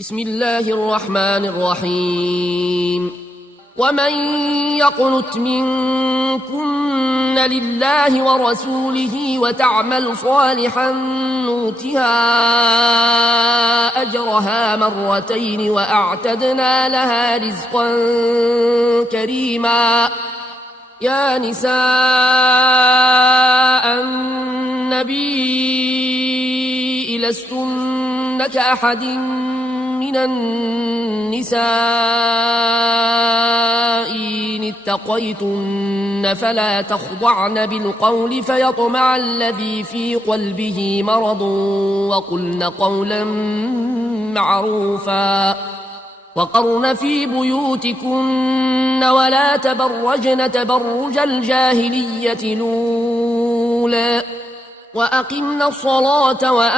بسم الله الرحمن الرحيم ومن يقنت منكن لله ورسوله وتعمل صالحا نؤتها أجرها مرتين وأعتدنا لها رزقا كريما يا نساء النبي لستن كأحد من النساء إن اتقيتن فلا تخضعن بالقول فيطمع الذي في قلبه مرض وقلن قولا معروفا وقرن في بيوتكن ولا تبرجن تبرج الجاهلية الأولى وأقمنا الصلاة وآتينا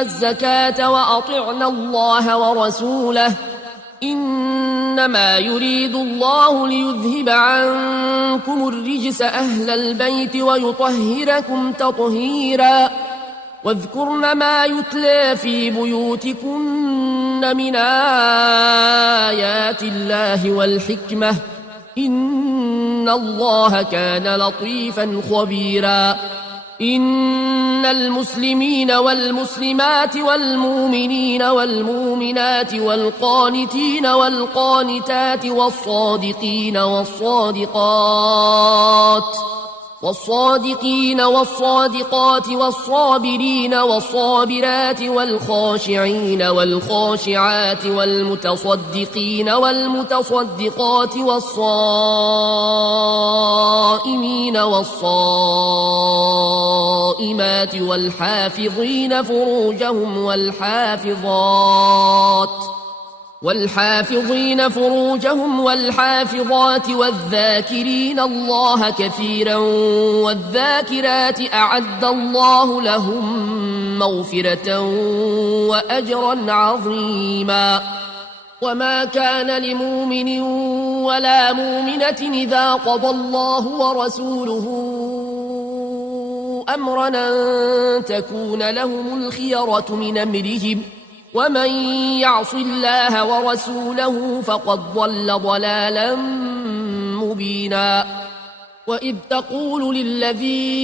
الزكاة وأطعنا الله ورسوله إنما يريد الله ليذهب عنكم الرجس أهل البيت ويطهركم تطهيرا واذكرن ما يتلى في بيوتكن من آيات الله والحكمة إن الله كان لطيفا خبيرا إن المسلمين والمسلمات والمؤمنين والمؤمنات والقانتين والقانتات والصادقين والصادقات والصابرين والصابرات والخاشعين والخاشعات والمتصدقين والمتصدقات والصائمين والصائمات والحافظين فروجهم والحافظات والذاكرين الله كثيرا والذاكرات أعد الله لهم مغفرة وأجرا عظيما وما كان لمؤمن ولا مؤمنة إذا قضى الله ورسوله أمرا أن تكون لهم الخيرة من أمرهم ومن يعص الله ورسوله فقد ضل ضلالا مبينا وإذ تقول للذي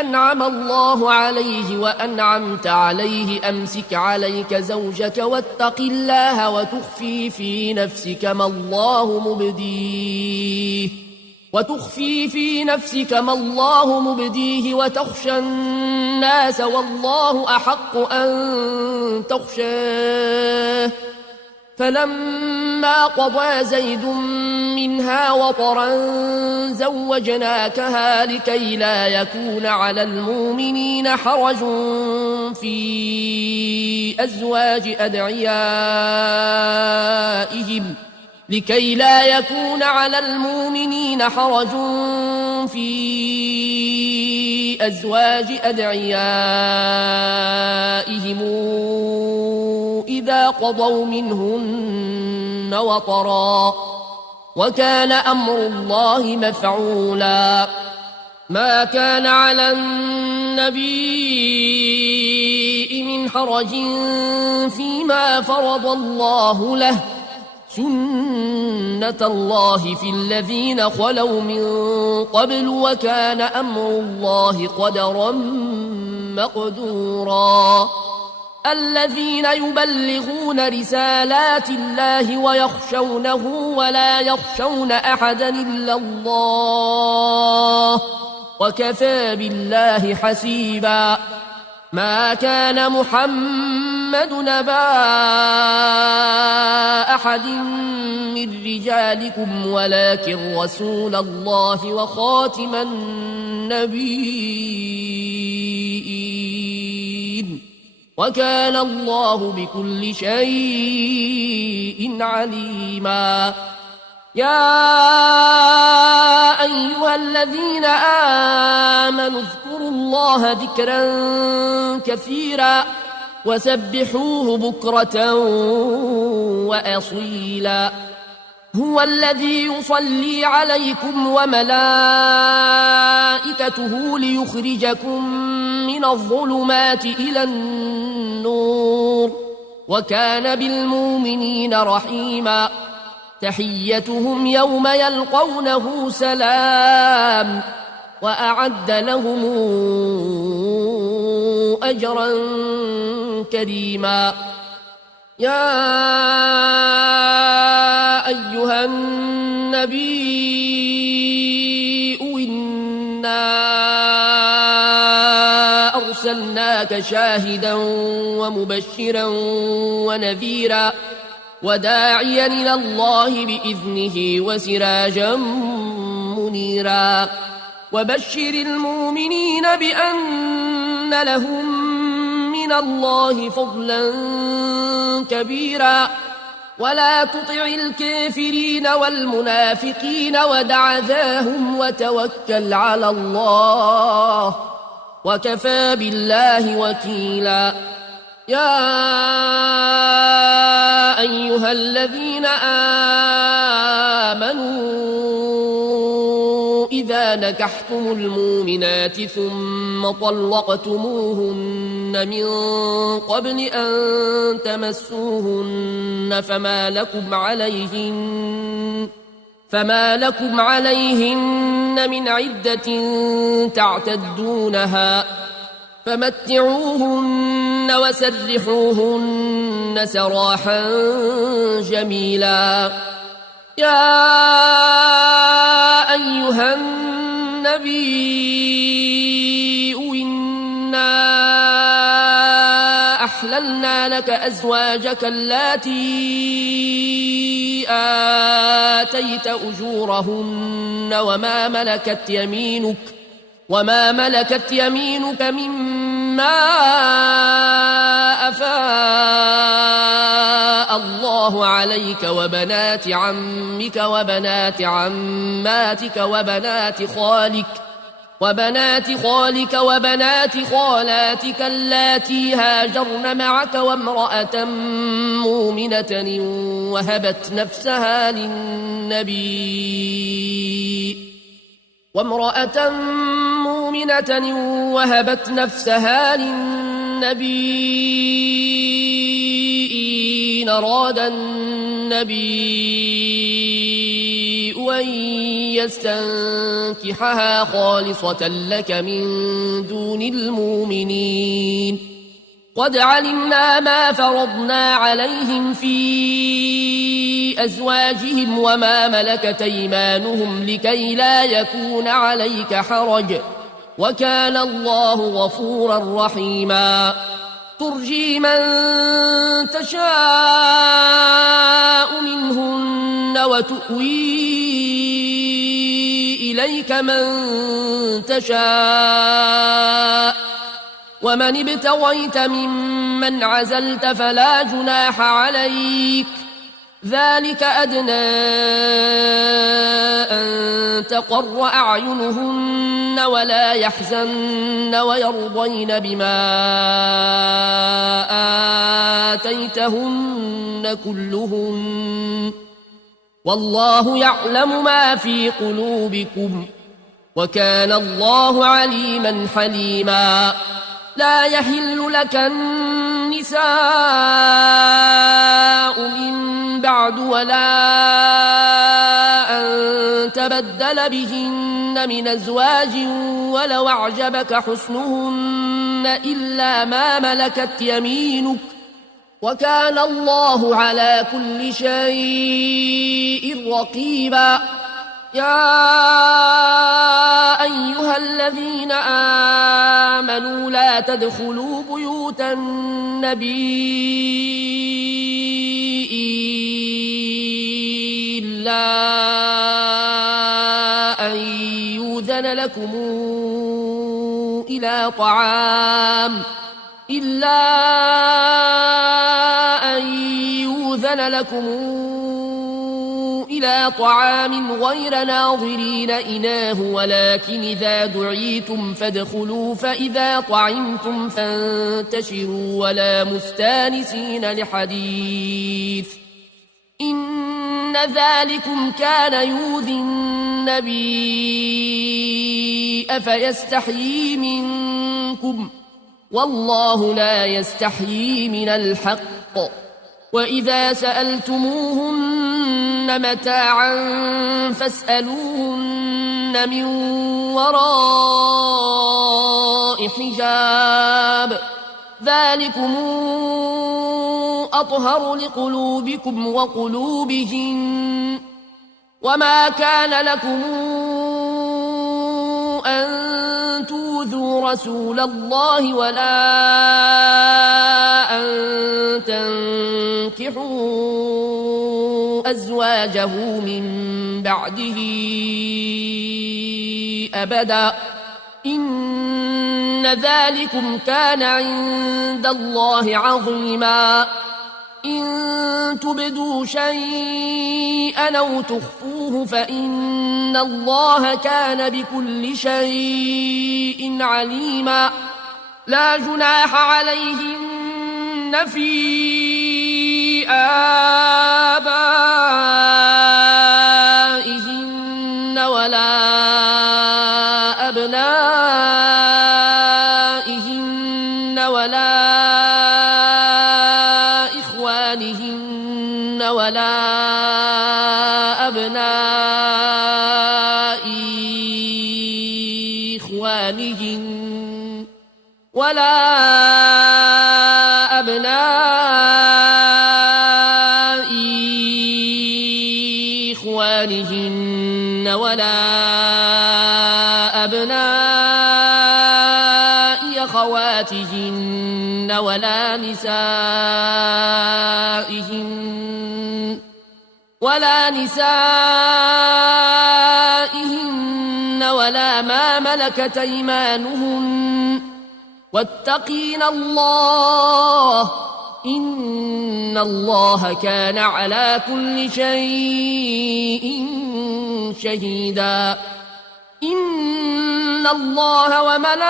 أنعم الله عليه وأنعمت عليه أمسك عليك زوجك واتق الله وتخفي في نفسك ما الله مبديه وتخشى الناس والله أحق أن تخشاه فلما قضى زيد منها وطرا زوجناكها لكي لا يكون على المؤمنين حرج في أزواج أدعيائهم إذا قضوا منهن وطرا وكان أمر الله مفعولا ما كان على النبي من حرج فيما فرض الله له سنة الله في الذين خلوا من قبل وكان أمر الله قدرا مقدورا الذين يبلغون رسالات الله ويخشونه ولا يخشون أحدا إلا الله وكفى بالله حسيبا ما كان محمد نبا أحد من رجالكم ولكن رسول الله وخاتم النبيين وكان الله بكل شيء عليما يا أيها الذين آمنوا اذكروا الله ذكرا كثيرا وسبحوه بكرة وأصيلا هو الذي يصلي عليكم وملائكته ليخرجكم من الظلمات إلى النور وكان بالمؤمنين رحيما تحيتهم يوم يلقونه سلام وأعد لهم أجرا كريما يا أيها النبي إنا أرسلناك شاهدا ومبشرا ونذيرا وداعيا إلى الله بإذنه وسراجا منيرا وبشر المؤمنين بأن لهم من الله فضلا كبيرا ولا تطع الكافرين والمنافقين ودع ذاهم وتوكل على الله وكفى بالله وكيلا يا أيها الذين آمنوا إذا نكحتم المؤمنات ثم طلقتموهن من قبل أن تمسوهن فما لكم عليهن من عدة تعتدونها فمتعوهن وسرحوهن سراحا جميلا يا أيها النبي إنا أحللنا لك أزواجك اللاتي آتيت أجورهن وما ملكت يمينك مما أفاء الله عليك وبنات عمك وبنات عماتك وبنات خالك وبنات خالاتك اللاتي هاجرن معك وامرأة مؤمنة وهبت نفسها للنبي إن أراد النبي أن يستنكحها خالصة لك من دون المؤمنين قد علمنا ما فرضنا عليهم في أزواجهم وما ملكت أيمانهم لكي لا يكون عليك حرج وكان الله غفورا رحيما ترجي من تشاء منهن وتؤوي إليك من تشاء ومن ابتغيت ممن عزلت فلا جناح عليك ذلك أدنى أن تقر أعينهن ولا يحزن ويرضين بما آتيتهن كلهن والله يعلم ما في قلوبكم وكان الله عليما حليما لا يحل لك النساء من بعد ولا أن تبدل بهن من أزواج ولو أعجبك حسنهن إلا ما ملكت يمينك وكان الله على كل شيء رقيبا يا أيها الذين آمنوا لا تدخلوا بيوت النبي إلا أن يؤذن لكم إلى طعام غير ناظرين إناه ولكن إذا دعيتم فادخلوا فإذا طعمتم فانتشروا ولا مستانسين لحديث إن ذلكم كان يؤذي النبي أفيستحيي منكم والله لا يستحيي من الحق وإذا سألتموهن متاعا فاسألوهن من وراء حجاب ذلكم أطهر لقلوبكم وقلوبهن وما كان لكم أن تؤذوا رسول الله ولا أن تنكحوا أزواجه من بعده أبدا إن ذلكم كان عند الله عظيما إن تبدوا شيئا أو تخفوه فإن الله كان بكل شيء عليما لا جناح عليهن في آبائهن ولا أبنائهن ولا إخوانهن ولا أبناء إخوانهن ولا أبناء إخوانهن ولا أبناء أخواتهن ولا نسائهن ولا ما ملكت أيمانهن واتقين الله إن الله كان على كل شيء شهيدا إن الله وملائكته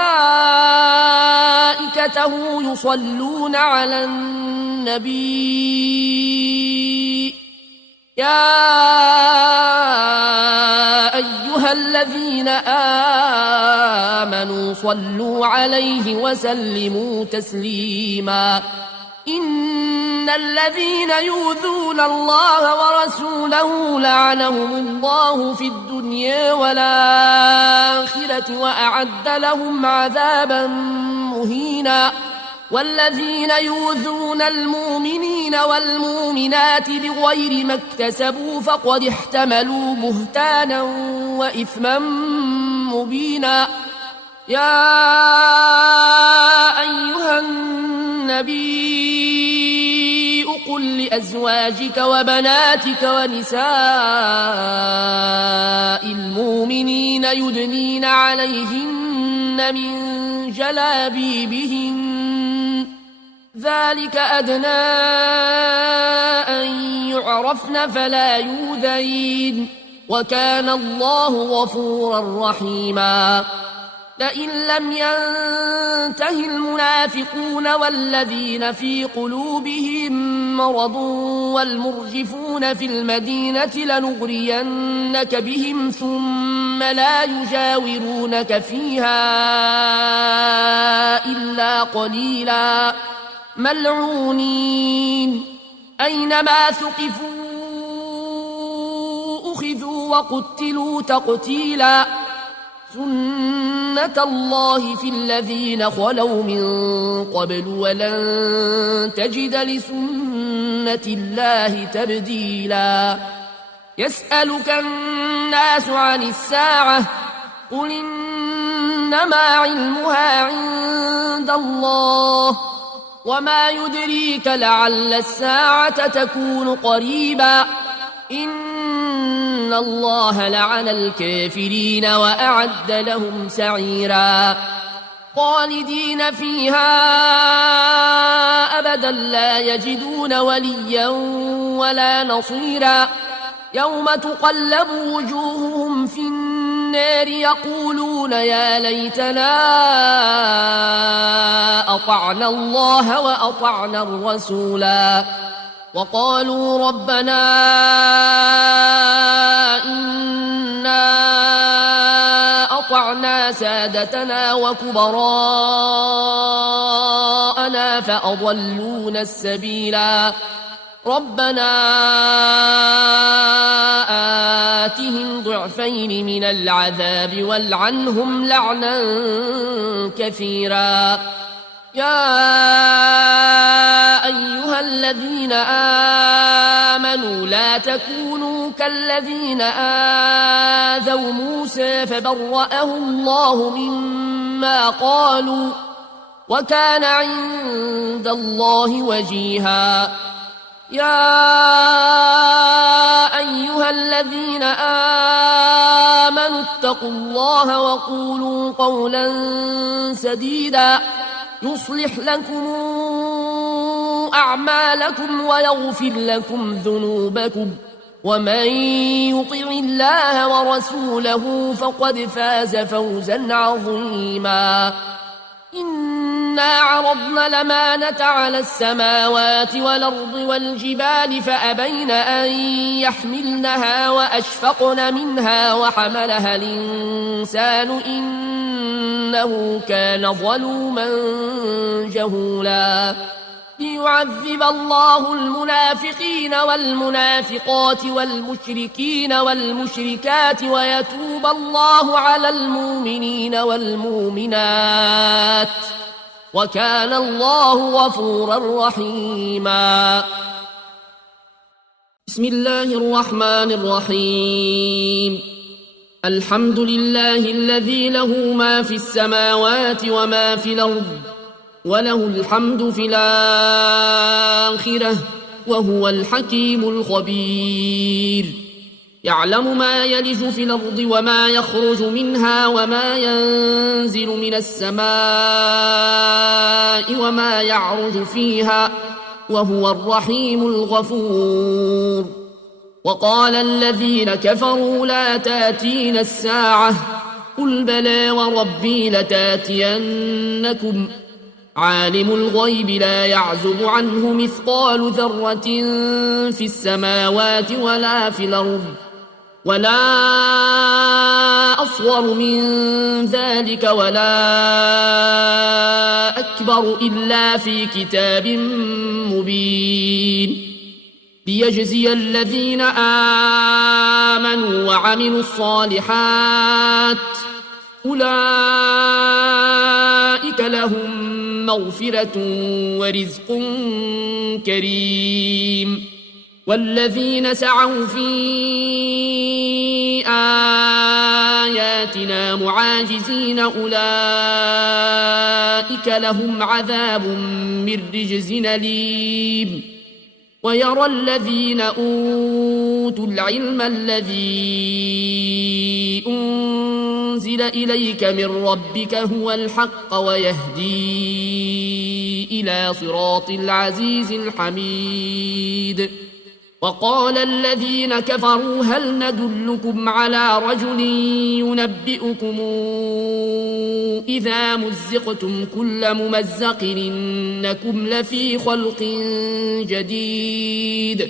يصلون على النبي يا أيها الذين آمنوا صلوا عليه وسلموا تسليما إن الذين يؤذون الله ورسوله لعنهم الله في الدنيا والآخرة وأعد لهم عذابا مهينا والذين يؤذون المؤمنين والمؤمنات بغير ما اكتسبوا فقد احتملوا بهتانا وإثما مبينا يا أيها النبي قل لأزواجك وبناتك ونساء المؤمنين يدنين عليهن من جلابيبهن ذلك أدنى أن يعرفن فلا يؤذين وكان الله غفورا رحيما لئن لم ينته المنافقون والذين في قلوبهم مرض والمرجفون في المدينة لنغرينك بهم ثم لا يجاورونك فيها إلا قليلا ملعونين أينما ثقفوا أخذوا وقتلوا تقتيلا سنة الله في الذين خلوا من قبل ولن تجد لسنة الله تبديلا يسألك الناس عن الساعة قل إنما علمها عند الله وما يدريك لعل الساعة تكون قريبا إن الله لعن الكافرين وأعد لهم سعيرا خالدين فيها أبدا لا يجدون وليا ولا نصيرا يوم تقلب وجوههم في النار يقولون يا ليتنا أطعنا الله وأطعنا الرسولا وقالوا ربنا إنا أطعنا وأطعنا سادتنا وكبراءنا فأضلونا السبيلا ربنا آتهم ضعفين من العذاب والعنهم لعنا كثيرا يا أيها الذين آمنوا لا تكونوا كالذين آذوا موسى فبرأه الله مما قالوا وكان عند الله وجيها يا أيها الذين آمنوا اتقوا الله وقولوا قولا سديدا يصلح لكم أعمالكم ويغفر لكم ذنوبكم ومن يطع الله ورسوله فقد فاز فوزا عظيما إنا عرضنا الأمانة على السماوات والأرض والجبال فأبين أن يحملنها وأشفقن منها وحملها الإنسان إنه كان ظلوما جهولا ليعذب الله المنافقين والمنافقات والمشركين والمشركات ويتوب الله على المؤمنين والمؤمنات وكان الله غفورا رحيما بسم الله الرحمن الرحيم الحمد لله الذي له ما في السماوات وما في الأرض وله الحمد في الآخرة وهو الحكيم الخبير يعلم ما يلج في الأرض وما يخرج منها وما ينزل من السماء وما يعرج فيها وهو الرحيم الغفور وقال الذين كفروا لا تأتينا الساعة قل بلى وربي لتأتينكم عالم الغيب لا يعزب عنه مثقال ذرة في السماوات ولا في الأرض ولا أصغر من ذلك ولا أكبر إلا في كتاب مبين ليجزي الذين آمنوا وعملوا الصالحات أولئك لهم مغفرة ورزق كريم والذين سعوا في آياتنا معاجزين أولئك لهم عذاب من رجز أليم ويرى الذين أوتوا العلم الذي أنزل إليك من ربك هو الحق ويهدي إلى صراط العزيز الحميد وقال الذين كفروا هل ندلكم على رجل ينبئكم إذا مزقتم كل ممزق إنكم لفي خلق جديد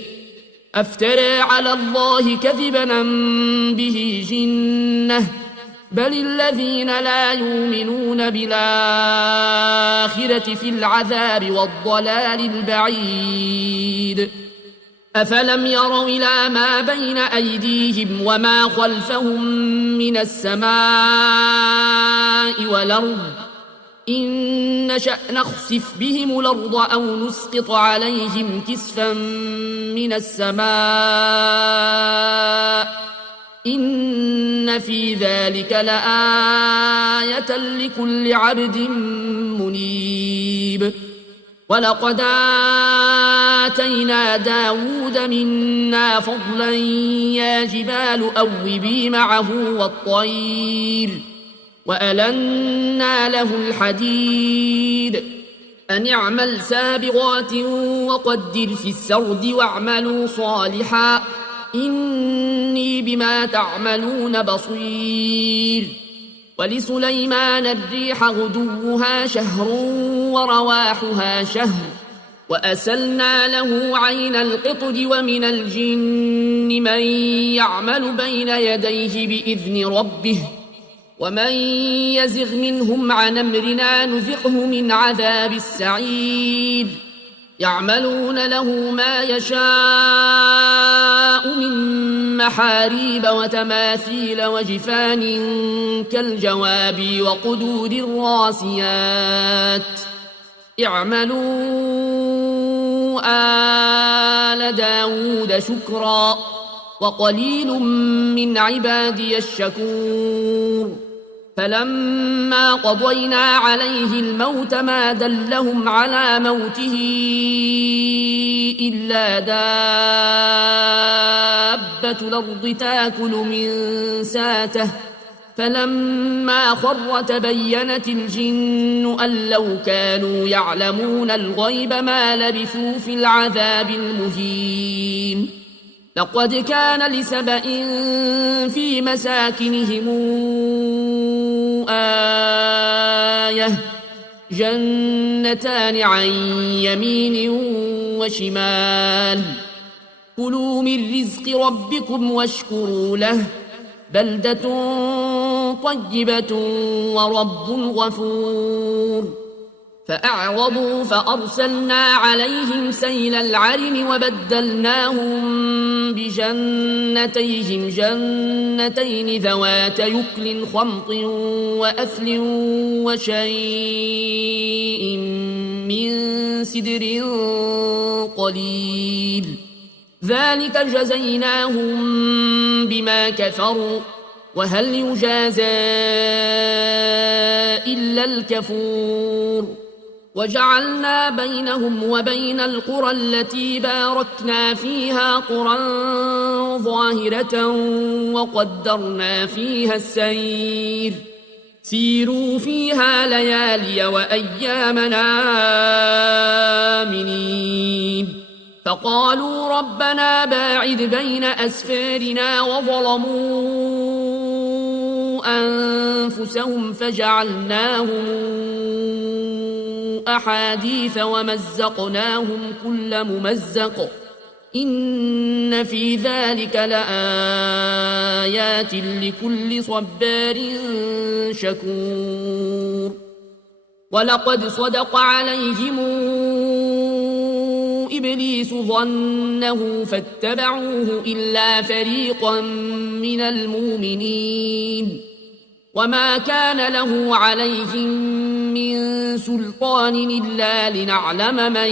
أفترى على الله كذبا أم به جنة بل الذين لا يؤمنون بالآخرة في العذاب والضلال البعيد أفلم يروا إلى ما بين أيديهم وما خلفهم من السماء والأرض إن نشأ نخسف بهم الأرض أو نسقط عليهم كسفا من السماء إن في ذلك لآية لكل عبد منيب ولقد آتينا داود منا فضلا يا جبال أوبي معه والطير وألنا له الحديد أن اعمل سابغات وقدر في السرد واعملوا صالحا إني بما تعملون بصير ولسليمان الريح غدوها شهر ورواحها شهر وأسلنا له عين القطر ومن الجن من يعمل بين يديه بإذن ربه ومن يزغ منهم عن أمرنا نذقه من عذاب السعير يعملون له ما يشاء من محاريب وتماثيل وجفان كالجواب وقدور الراسيات اعملوا آل داود شكرا وقليل من عبادي الشكور فلما قضينا عليه الموت ما دلهم على موته إلا دابة الأرض تاكل من ساته فلما خر تبينت الجن أن لو كانوا يعلمون الغيب ما لبثوا في العذاب المهين لقد كان لسبإ في مساكنهم آية جنتان عن يمين وشمال كلوا من رزق ربكم واشكروا له بلدة طيبة ورب غفور فأعرضوا فأرسلنا عليهم سيل العرم وبدلناهم بجنتيهم جنتين ذوات يكل خمط وأثل وشيء من سدر قليل ذلك جزيناهم بما كفروا وهل يجازى إلا الكفور وجعلنا بينهم وبين القرى التي باركنا فيها قرى ظاهرة وقدرنا فيها السير سيروا فيها ليالي وأيامنا آمنين فقالوا ربنا باعد بين أسفارنا وظلموا أنفسهم فجعلناهم أحاديث ومزقناهم كل ممزق إن في ذلك لآيات لكل صبار شكور ولقد صدق عليهم إبليس ظنه فاتبعوه إلا فريقا من المؤمنين وما كان له عليهم من سلطان إلا لنعلم من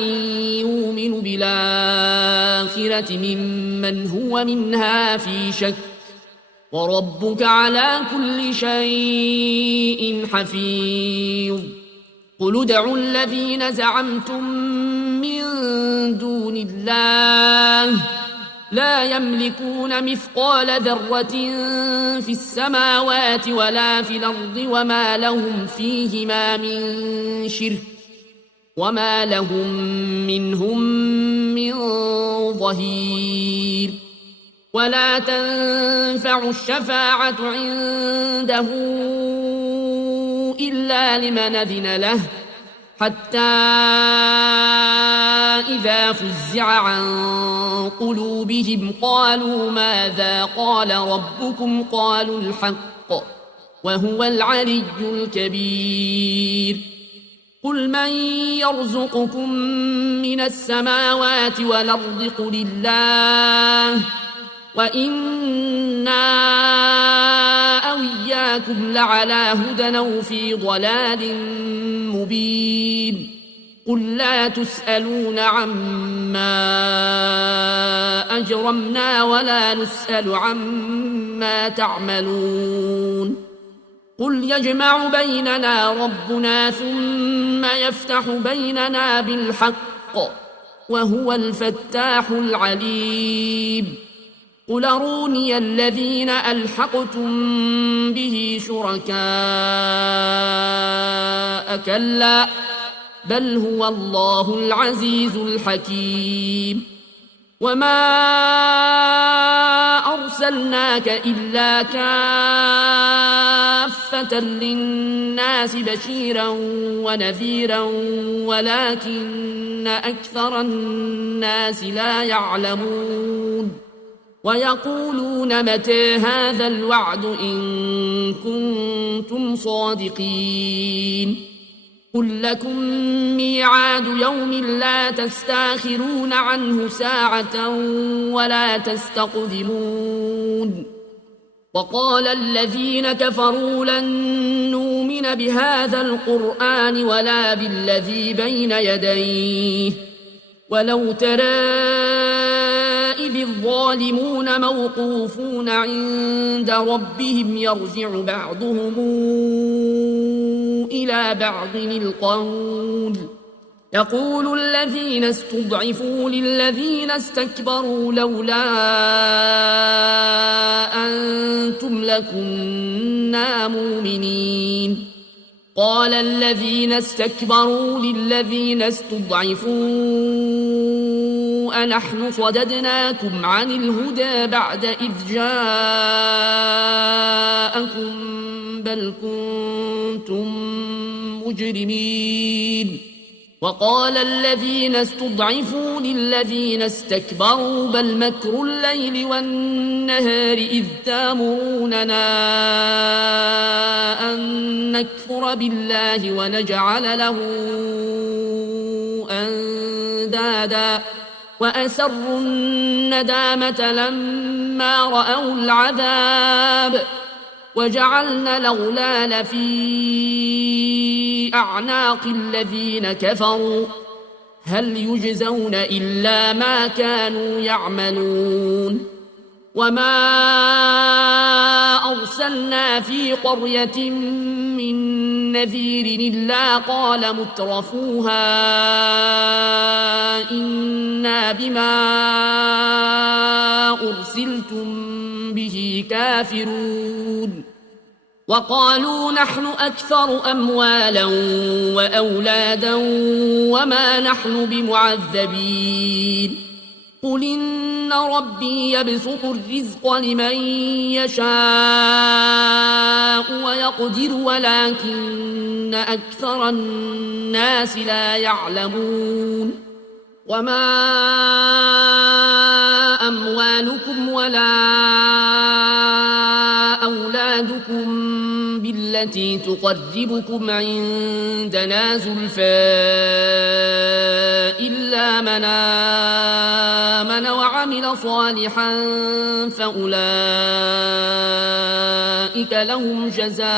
يؤمن بالآخرة ممن هو منها في شك وربك على كل شيء حفيظ قل ادعوا الذين زعمتم من دون الله لا يملكون مثقال ذرة في السماوات ولا في الأرض وما لهم فيهما من شرك وما لهم منهم من ظهير ولا تنفع الشفاعة عنده إلا لمن أذن له حتى إذا فزع عن قلوبهم قالوا ماذا قال ربكم قالوا الحق وهو العلي الكبير قل من يرزقكم من السماوات والأرض قل الله وإنا أو إياكم لعلى هدى أو في ضلال مبين قل لا تسألون عما أجرمنا ولا نسأل عما تعملون قل يجمع بيننا ربنا ثم يفتح بيننا بالحق وهو الفتاح العليم قل أروني الذين ألحقتم به شركاء كلا بل هو الله العزيز الحكيم وما أرسلناك إلا كافة للناس بشيرا ونذيرا ولكن أكثر الناس لا يعلمون ويقولون متى هذا الوعد إن كنتم صادقين قل لكم ميعاد يوم لا تستاخرون عنه ساعة ولا تستقدمون وقال الذين كفروا لن نؤمن بهذا القرآن ولا بالذي بين يديه ولو ترى إذ الظالمون موقوفون عند ربهم يرجع بعضهم إلى بعض القول يقول الذين استضعفوا للذين استكبروا لولا أنتم لكنا مؤمنين قال الذين استكبروا للذين استضعفوا أنحن صددناكم عن الهدى بعد إذ جاءكم بل كنتم مجرمين وقال الذين استضعفوا للذين استكبروا بل مكر الليل والنهار إذ تامروننا أن نكفر بالله ونجعل له أندادا وأسروا الندامة لما رأوا العذاب وجعلنا الأغلال في أعناق الذين كفروا هل يجزون إلا ما كانوا يعملون وما أرسلنا في قرية من نذير إلا قال مترفوها إنا بما أرسلتم به كافرون وقالوا نحن أكثر أموالا وأولادا وما نحن بمعذبين قل إن ربي يبسط الرزق لمن يشاء ويقدر ولكن أكثر الناس لا يعلمون وما أموالكم ولا أولادكم بالتي تقربكم عندنا زلفى إلا من آمن وعمل صالحا فأولئك لهم جزاء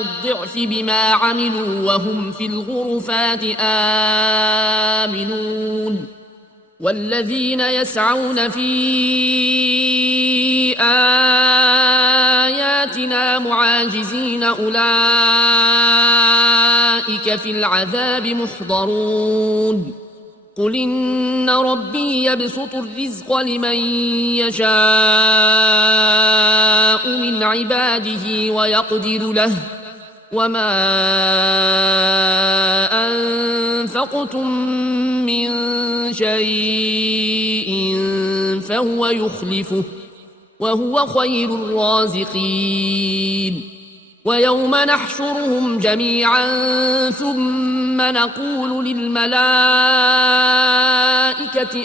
الضعف بما عملوا وهم في الغرفات آمنون والذين يسعون في آياتنا معاجزين أولئك في العذاب محضرون قل إن ربي يبسط الرزق لمن يشاء من عباده ويقدر له وما أنفقتم من شيء فهو يخلفه وهو خير الرازقين ويوم نحشرهم جميعا ثم نقول للملائكة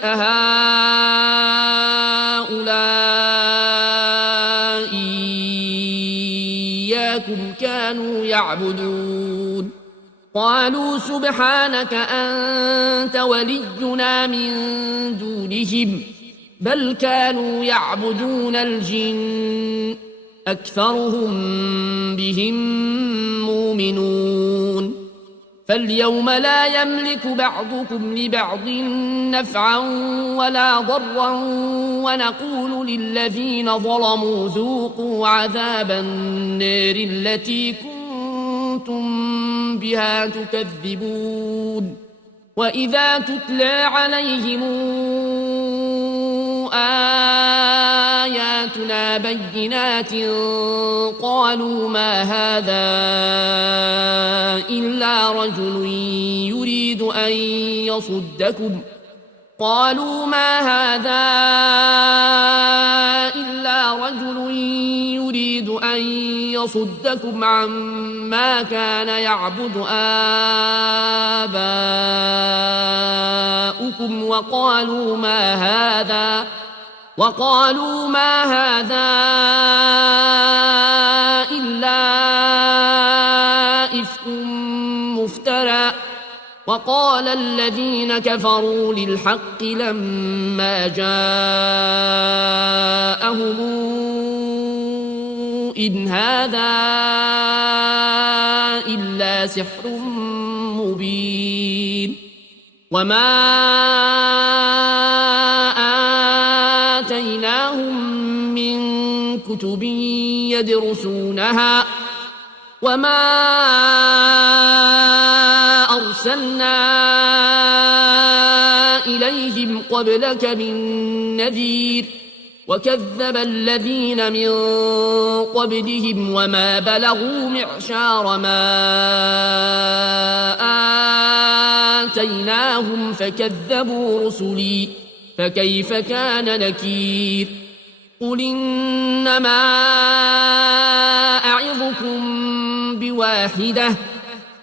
أهؤلاء إياكم كانوا يعبدون قالوا سبحانك أنت ولينا من دونهم بل كانوا يعبدون الجن أكثرهم بهم مؤمنون فاليوم لا يملك بعضكم لبعض نفعا ولا ضرا ونقول للذين ظلموا ذوقوا عذاب النار التي كنتم بها تكذبون وإذا تتلى عليهم آياتنا بينات قالوا ما هذا إلا رجل يريد أن يصدكم عما ما كان يعبد آباؤكم وقالوا ما هذا إلا إفك مفترى. وقال الذين كفروا للحق لما جاءهم إن هذا إلا سحر مبين. وما آتيناهم من كتب يدرسونها وما أرسلنا إليهم قبلك من نذير. وكذب الذين من قبلهم وما بلغوا معشار ما آتيناهم فكذبوا رسلي فكيف كان نكير. قل إنما أعظكم بواحدة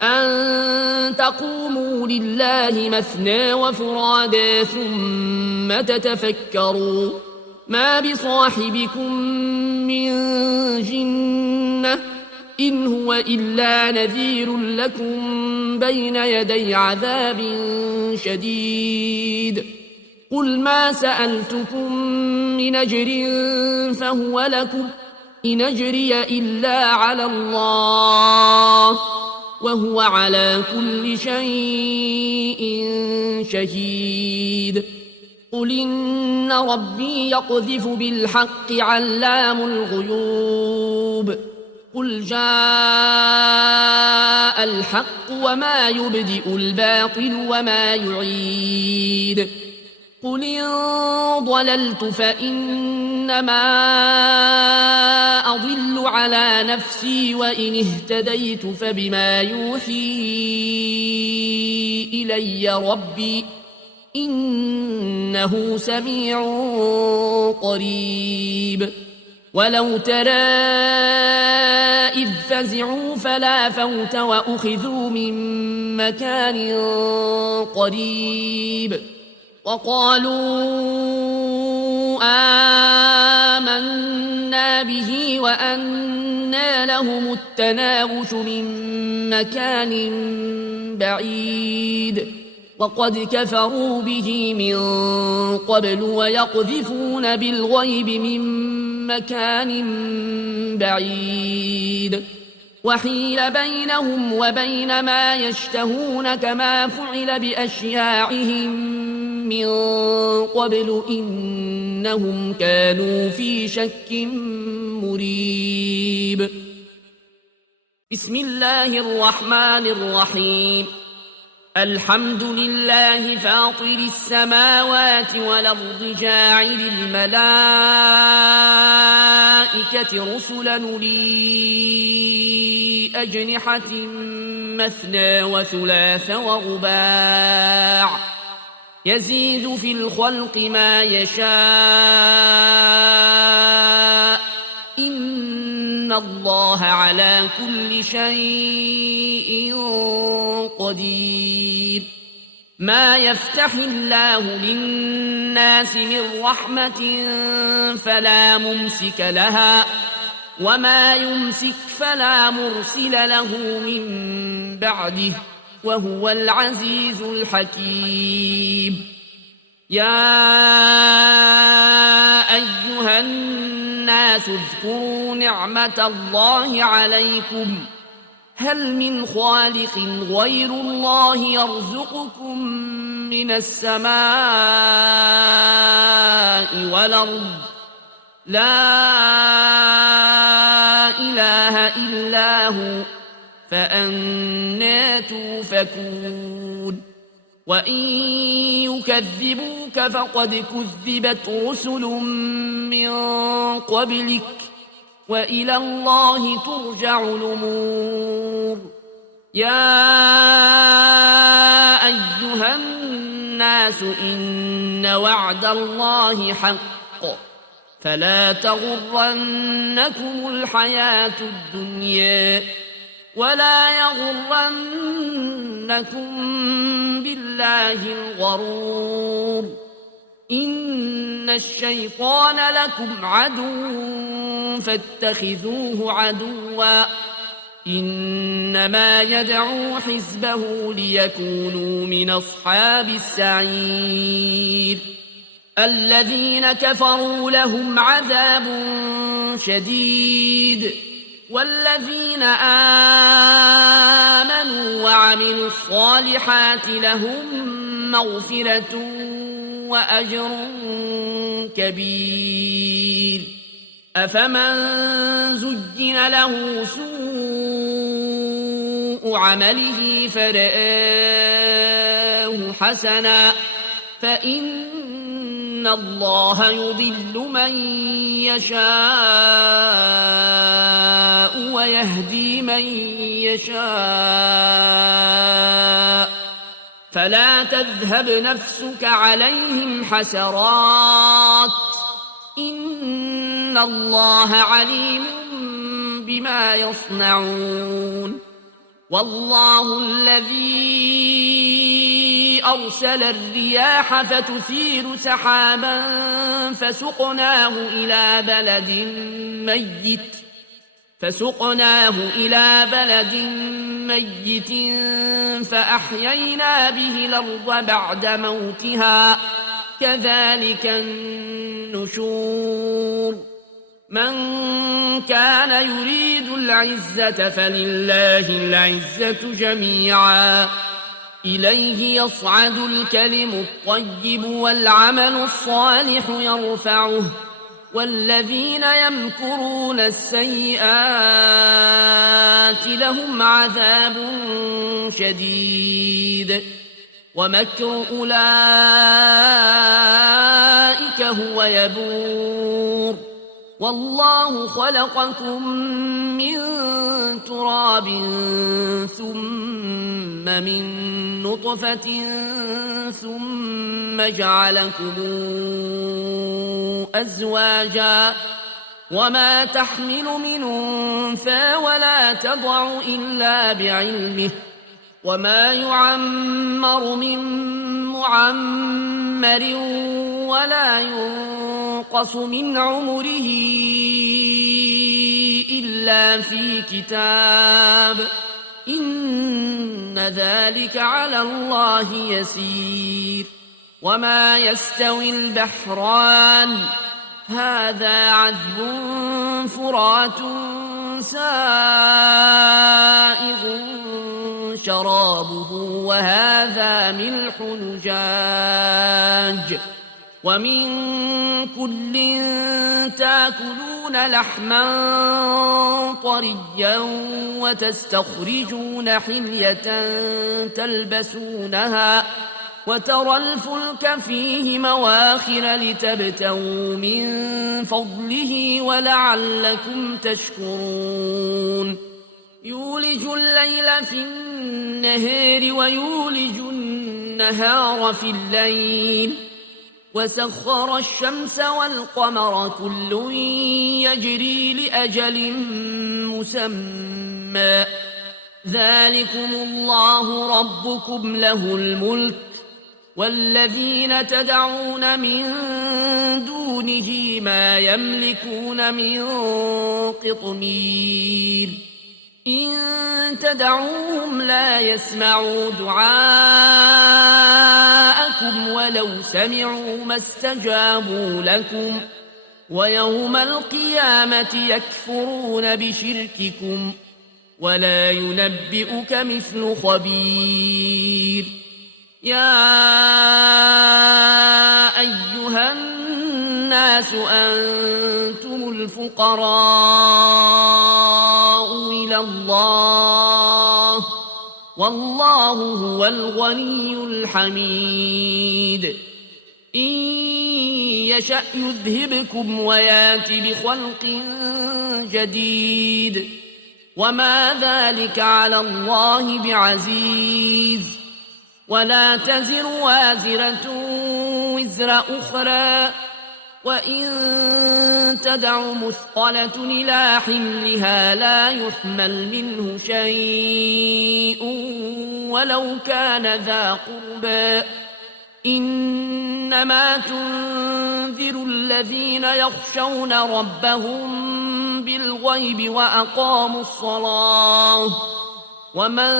أن تقوموا لله مثنى وفرادى ثم تتفكروا ما بصاحبكم من جنة إن هو إلا نذير لكم بين يدي عذاب شديد. قل ما سألتكم من أجر فهو لكم إن أجري إلا على الله وهو على كل شيء شهيد. قل إن ربي يقذف بالحق علام الغيوب. قل جاء الحق وما يبدئ الباطل وما يعيد. قل إن ضللت فإنما أضل على نفسي وإن اهتديت فبما يوحي إلي ربي إنه سميع قريب. ولو ترى إذ فزعوا فلا فوت وأخذوا من مكان قريب وقالوا آمنا به وأنى لهم التناوش من مكان بعيد وقد كفروا به من قبل ويقذفون بالغيب من مكان بعيد. وحيل بينهم وبين ما يشتهون كما فعل بأشياعهم من قبل إنهم كانوا في شك مريب. بسم الله الرحمن الرحيم. الحمد لله فاطر السماوات والأرض جاعل الملائكة رسلا أولي أجنحة مثنى وثلاث ورباع يزيد في الخلق ما يشاء إن الله على كل شيء قدير. ما يفتح الله للناس من رحمة فلا ممسك لها وما يمسك فلا مرسل له من بعده وهو العزيز الحكيم. يا أيها الناس اذكروا نعمة الله عليكم هل من خالق غير الله يرزقكم من السماء والأرض لا إله إلا هو فأنى توفكون. وإن يكذبوك فقد كذبت رسل من قبلك وإلى الله ترجع الأمور. يا أيها الناس إن وعد الله حق فلا تغرنكم الحياة الدنيا ولا يغرنكم بالله الغرور إن الشيطان لكم عدو فاتخذوه عدوا إنما يدعو حزبه ليكونوا من أصحاب السعير الذين كفروا لهم عذاب شديد والذين آمنوا وعملوا الصالحات لهم مغفرة وأجر كبير أفمن زين له سوء عمله فرآه حسنا فإن الله يضل من يشاء ويهدي من يشاء فلا تذهب نفسك عليهم حسرات إن الله عليم بما يصنعون والله الذي أرسل الرياح فتثير سحابا فسقناه إلى بلد ميت فأحيينا به الأرض بعد موتها كذلك النشور من كان يريد العزة فلله العزة جميعا إليه يصعد الكلم الطيب والعمل الصالح يرفعه والذين يمكرون السيئات لهم عذاب شديد ومكر أولئك هو يبور والله خلقكم من تراب ثم من نطفة ثم جعلكم أزواجا وما تحمل من أنثى ولا تضع إلا بعلمه وما يعمر من معمر ولا ينقص من عمره إلا في كتاب إن ذلك على الله يسير وما يستوي البحران هذا عذب فرات سائغ شرابه وهذا ملح نجاج ومن كل تاكلون لحما طريا وتستخرجون حلية تلبسونها وترى الفلك فيه مواخر لتبتغوا من فضله ولعلكم تشكرون يولج الليل في النهار ويولج النهار في الليل وسخر الشمس والقمر كل يجري لأجل مسمى ذلكم الله ربكم له الملك والذين تدعون من دونه ما يملكون من قطمير إن تدعوهم لا يسمعوا دعاءكم ولو سمعوا ما استجابوا لكم ويوم القيامة يكفرون بشرككم ولا ينبئك مثل خبير يا أيها الناس أنتم الفقراء إلى الله والله هو الغني الحميد إن يشأ يذهبكم ويات بخلق جديد وما ذلك على الله بعزيز ولا تزر وازرة وزر أخرى وإن تدع مثقلة إلى حملها لا يحمل منه شيء ولو كان ذا قربى إنما تنذر الذين يخشون ربهم بالغيب وأقاموا الصلاة ومن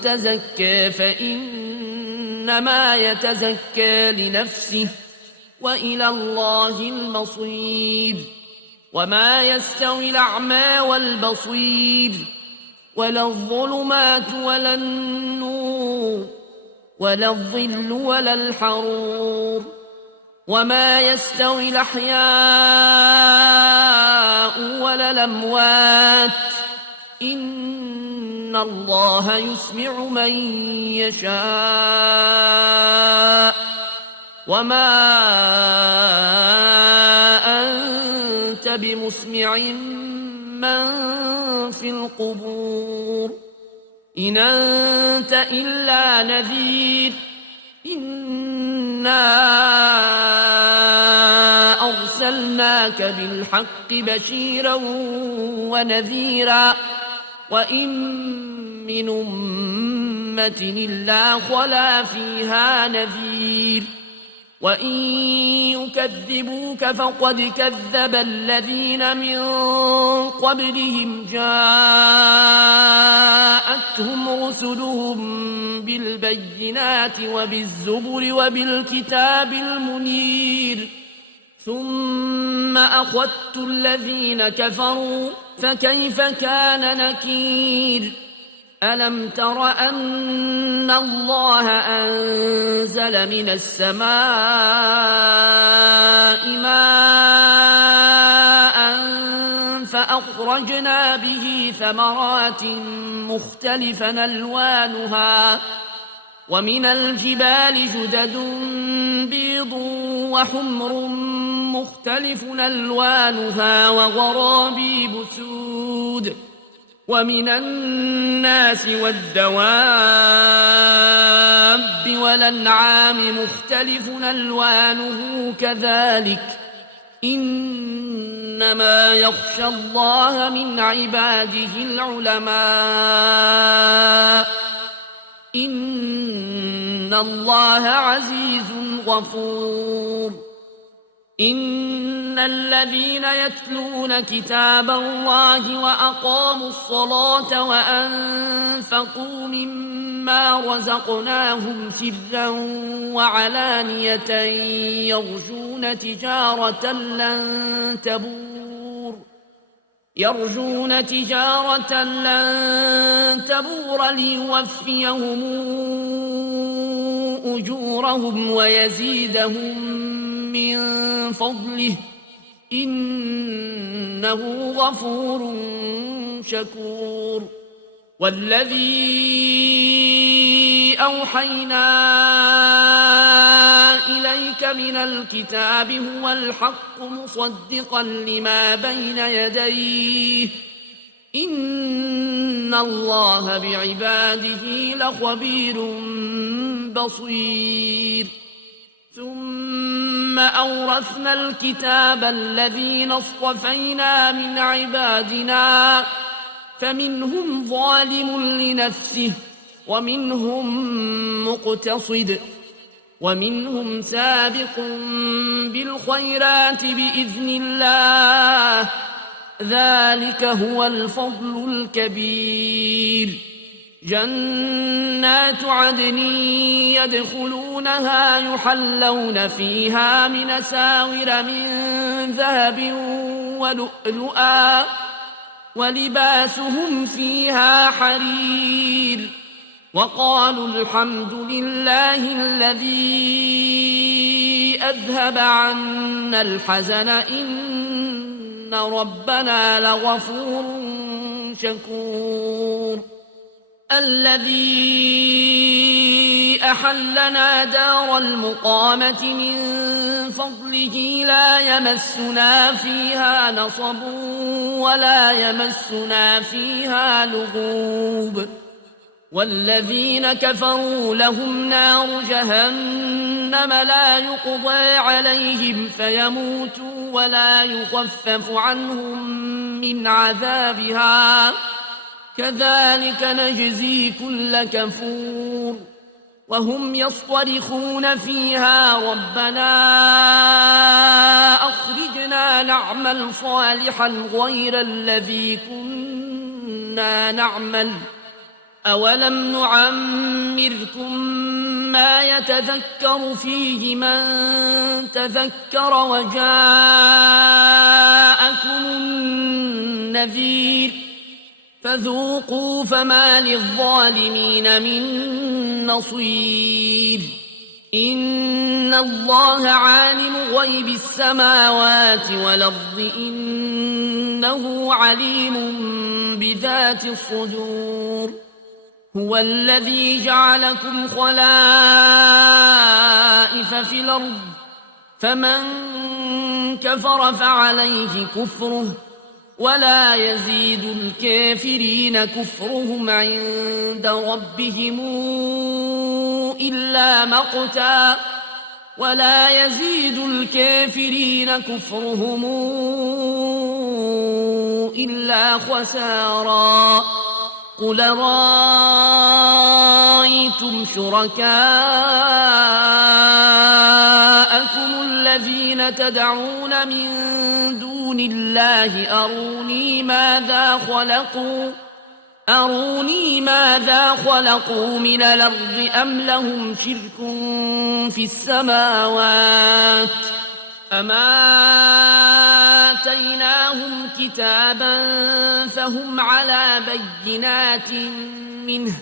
تزكى فإنما يتزكى لنفسه وإلى الله المصير وما يستوي الأعمى والبصير ولا الظلمات ولا النور ولا الظل ولا الحرور وما يستوي الأحياء ولا الأموات إن الله يسمع من يشاء وما أنت بمسمع من في القبور إن أنت إلا نذير إنا أرسلناك بالحق بشيرا ونذيرا وإن من أمة إلا خلا فيها نذير وإن يكذبوك فقد كذب الذين من قبلهم جاءتهم رسلهم بالبينات وبالزبر وبالكتاب المنير ثم أخذت الذين كفروا فكيف كان نكير ألم تر أن الله أنزل من السماء ماء فأخرجنا به ثمرات مختلفا ألوانها ومن الجبال جدد بيض وحمر مختلف ألوانها وغرابيب سود ومن الناس والدواب والأنعام مختلف ألوانه كذلك إنما يخشى الله من عباده العلماء إن الله عزيز غفور إن الذين يتلون كتاب الله وأقاموا الصلاة وأنفقوا مما رزقناهم سرا وعلانية يرجون تجارة لن تبور ليوفيهم أجورهم ويزيدهم من فضله إنه غفور شكور والذي أوحينا إليك من الكتاب هو الحق مصدقا لما بين يديه إن الله بعباده لخبير بصير ثم أورثنا الكتاب الذين اصطفينا من عبادنا فمنهم ظالم لنفسه ومنهم مقتصد ومنهم سابق بالخيرات بإذن الله ذلك هو الفضل الكبير جنات عدن يدخلونها يحلون فيها من أساور من ذهب ولؤلؤا ولباسهم فيها حرير وقالوا الحمد لله الذي أذهب عنا الحزن إن ربنا لغفور شكور الذي أحلنا دار المقامة من فضله لا يمسنا فيها نصب ولا يمسنا فيها لغوب والذين كفروا لهم نار جهنم جهنم لا يقضى عليهم فيموتوا ولا يخفف عنهم من عذابها كذلك نجزي كل كفور وهم يصطرخون فيها ربنا أخرجنا نعمل صالحا غير الذي كنا نعمل أولم نعمركم ما يتذكر فيه من تذكر وجاءكم النذير فذوقوا فما للظالمين من نصير إن الله عالم غيب السماوات والأرض إنه عليم بذات الصدور هو الذي جعلكم خلائف في الأرض فمن كفر فعليه كفره ولا يزيد الكافرين كفرهم عند ربهم إلا مقتا ولا يزيد الكافرين كفرهم إلا خسارا قل رأيتم شركاءكم الذين تدعون من دون الله أروني ماذا خلقوا من الأرض أم لهم شرك في السماوات أما آتيناهم كتابا فهم على بينات منه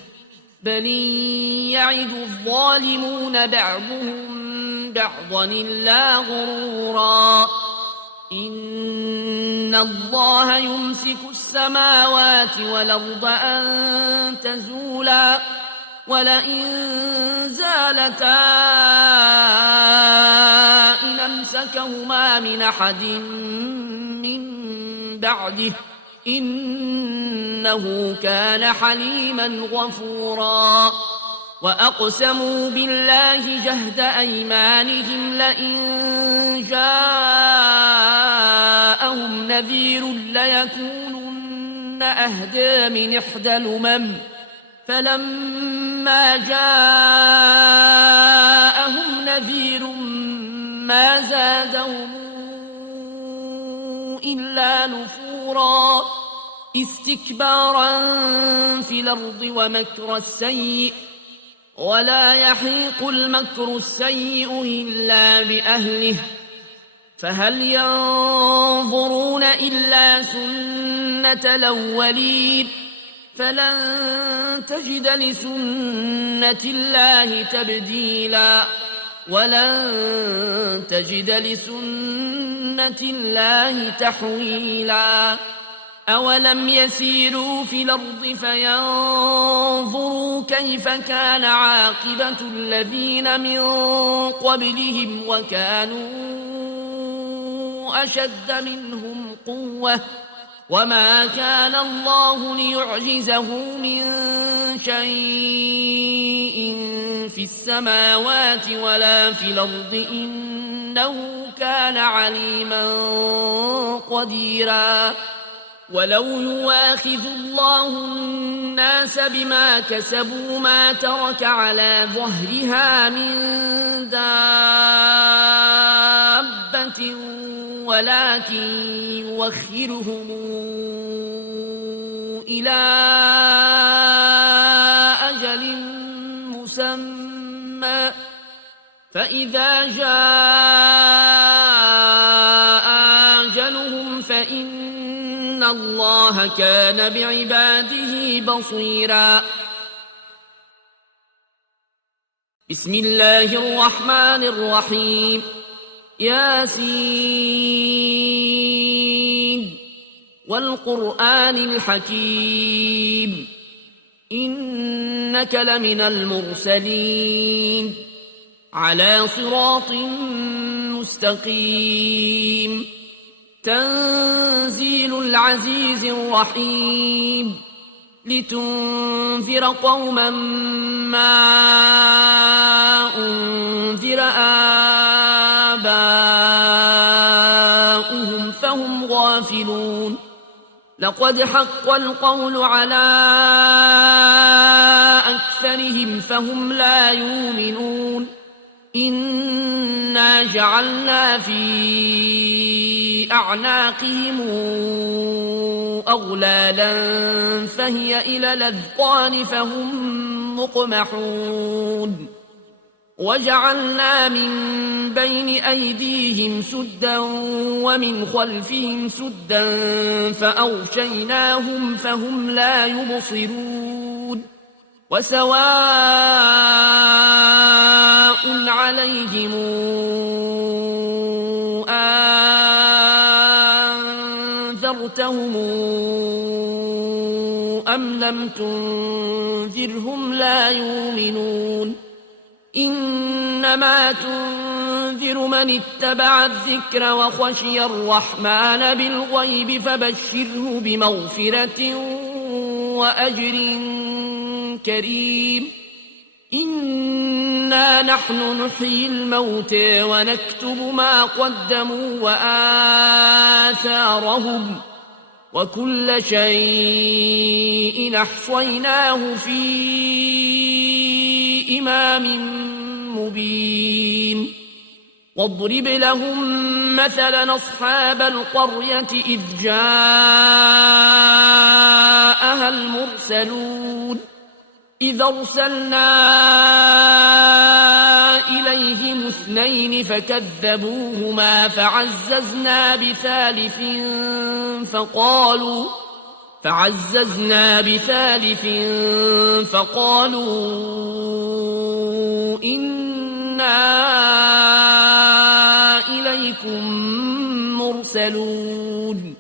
بل يعد الظالمون بعضهم بعضا إلا غرورا إن الله يمسك السماوات والأرض أن تزولا ولئن زالتا إن أمسكهما من أحد من بعده إنه كان حليما غفورا وأقسموا بالله جهد أيمانهم لئن جاءهم نذير ليكونن أهدى من إحدى الأمم فلما جاءهم نذير ما زادهم إلا نفورا استكبارا في الأرض ومكر السيء ولا يحيق المكر السيء إلا بأهله فهل ينظرون إلا سنة الأولين فلن تجد لسنة الله تبديلا ولن تجد لسنة الله تحويلا أولم يسيروا في الأرض فينظروا كيف كان عاقبة الذين من قبلهم وكانوا أشد منهم قوة وما كان الله ليعجزه من شيء في السماوات ولا في الأرض إنه كان عليما قديرا ولو يواخذ الله الناس بما كسبوا ما ترك على ظهرها من دابة ولكن يوخرهم إلى أجل مسمى فإذا جاء أجلهم فإن الله كان بعباده بصيرا بسم الله الرحمن الرحيم ياسين والقرآن الحكيم إنك لمن المرسلين على صراط مستقيم تنزيل العزيز الرحيم لتنذر قوما ما أنذر آباؤهم فهم غافلون لقد حق القول على أكثرهم فهم لا يؤمنون إنا جعلنا في أعناقهم أغلالا فهي إلى الأذقان فهم مقمحون وجعلنا من بين أيديهم سدا ومن خلفهم سدا فأغشيناهم فهم لا يبصرون وسواء عليهم أنذرتهم أم لم تنذرهم لا يؤمنون إنما تنذر من اتبع الذكر وخشي الرحمن بالغيب فبشره بمغفرة وأجر كريم إنا نحن نحيي الموتى ونكتب ما قدموا وآثارهم وكل شيء أحصيناه في إمام مبين واضرب لهم مثلا أصحاب القرية إذ جاءها المرسلون إذ أرسلنا إليهم اثنين فكذبوهما فعززنا بثالث فقالوا إنا إليكم مرسلون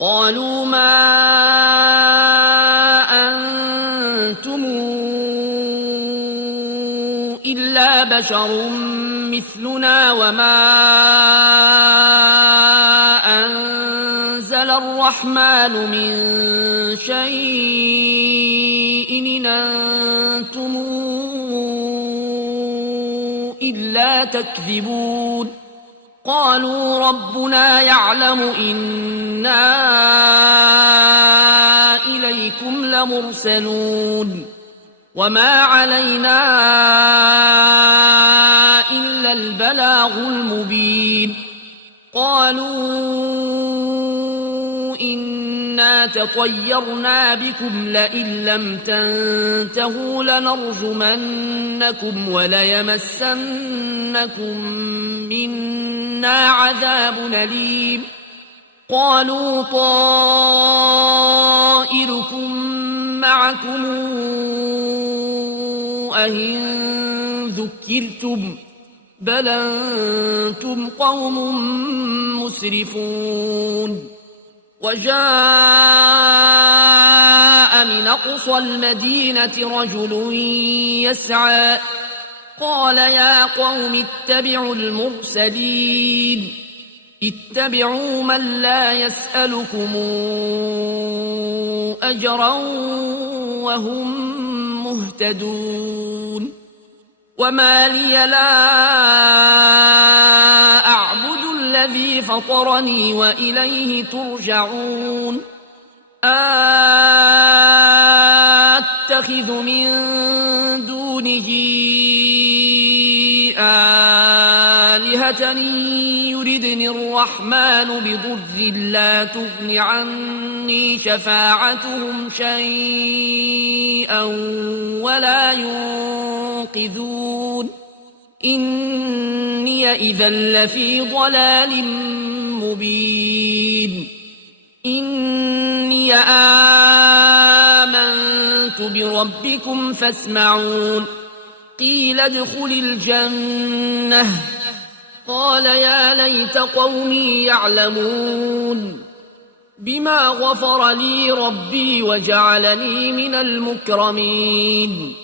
قالوا ما أنتم إلا بشر مثلنا وما أنزل الرحمن من شيء إن أنتم إلا تكذبون قالوا ربنا يعلم إنا إليكم لمرسلون وما علينا إلا البلاغ المبين قالوا إنا تطيرنا بكم لئن لم تنتهوا لنرجمنكم وليمسنكم منا عذاب أليم قالوا طائركم معكم أئن ذكرتم بل أنتم قوم مسرفون وجاء من أقصى المدينة رجل يسعى قال يا قوم اتبعوا المرسلين اتبعوا من لا يسألكم أجرا وهم مهتدون وما لي لا أعبد الذي فطرني وإليه ترجعون أتخذ من دونه آلهة يردني الرحمن بضر لا تغن عني شفاعتهم شيئا ولا ينقذون إني إذا لفي ضلال مبين إني آمنت بربكم فاسمعون قيل ادخل الجنة قال يا ليت قومي يعلمون بما غفر لي ربي وجعلني من المكرمين